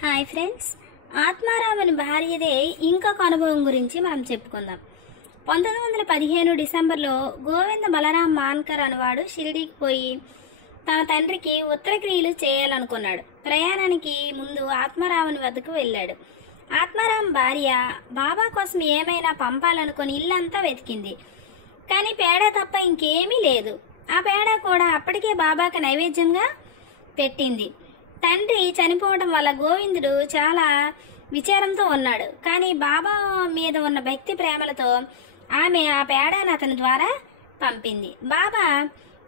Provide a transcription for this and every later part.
Hi friends, ఆత్మారాముని భార్యదే ఇంకొక అనుభవం గురించి మనం చెప్పుకుందాం. 1915 డిసెంబర్లో గోవింద బలరాం మాన్కర్ అనేవాడు షిరిడీకి పోయి తన తండ్రికి ఉత్తరక్రియలు చేయాలనుకున్నాడు. ప్రయాణానికి ముందు ఆత్మారాముని వద్దకు వెళ్ళాడు. ఆత్మారాం భార్య బాబా కోసం ఏమైనా పంపాలనుకుని ఇల్లంతా వెతికింది. కానీ పేడ తప్ప ఇంకేమీ లేదు. ఆ పేడ కూడా అప్పటికే బాబాకి నైవేద్యంగా పెట్టింది. తండ్రి చనిపోవడం వల్ల గోవిందుడు చాలా విచారంతో ఉన్నాడు. కానీ బాబా మీద ఉన్న భక్తి ప్రేమలతో ఆమె ఆ పేడను అతని ద్వారా పంపింది. బాబా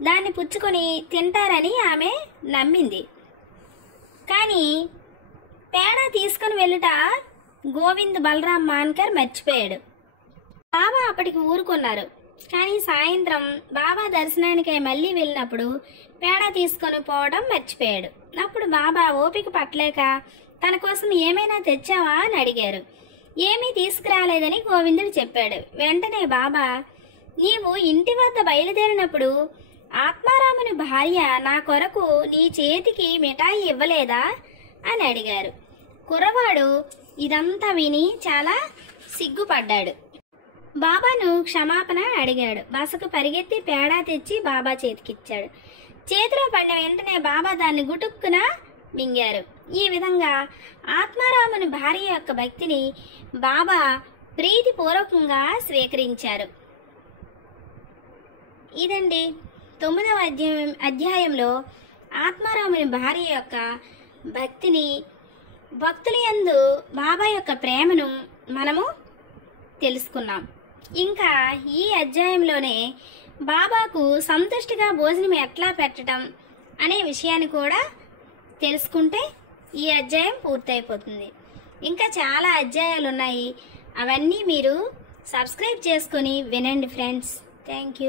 దాన్ని పుచ్చుకొని తింటారని ఆమె నమ్మింది. కానీ పేడ తీసుకుని వెళ్ళుట గోవింద్ బలరాం మాన్కర్ మర్చిపోయాడు. బాబా అప్పటికి ఊరుకున్నారు. కానీ సాయంత్రం బాబా దర్శనానికై మళ్ళీ వెళ్ళినప్పుడు పేడ తీసుకొని పోవడం మర్చిపోయాడు. అప్పుడు బాబా ఓపిక పట్టలేక తన కోసం ఏమైనా తెచ్చావా అని అడిగారు. ఏమీ తీసుకురాలేదని గోవిందుడు చెప్పాడు. వెంటనే బాబా, నీవు ఇంటి వద్ద బయలుదేరినప్పుడు ఆత్మారాముని భార్య నా కొరకు నీ చేతికి మిఠాయి ఇవ్వలేదా అని అడిగారు. కుర్రవాడు ఇదంతా విని చాలా సిగ్గుపడ్డాడు. బాబాను క్షమాపణ అడిగాడు. బసకు పరిగెత్తి పేడ తెచ్చి బాబా చేతికిచ్చాడు. చేతిలో పడిన వెంటనే బాబా దాన్ని గుటుక్కున మింగారు. ఈ విధంగా ఆత్మారాముని భార్య యొక్క భక్తిని బాబా ప్రీతిపూర్వకంగా స్వీకరించారు. ఇదండి 9వ అధ్యాయంలో ఆత్మారాముని భార్య యొక్క భక్తిని, భక్తుల యందు బాబా యొక్క ప్రేమను మనము తెలుసుకున్నాం. ఇంకా ఈ అధ్యాయంలోనే బాబాకు సంతుష్టిగా భోజనం ఎట్లా పెట్టడం అనే విషయాన్ని కూడా తెలుసుకుంటే ఈ అధ్యాయం పూర్తయిపోతుంది. ఇంకా చాలా అధ్యాయాలు ఉన్నాయి. అవన్నీ మీరు సబ్స్క్రైబ్ చేసుకొని వినండి ఫ్రెండ్స్. Thank you.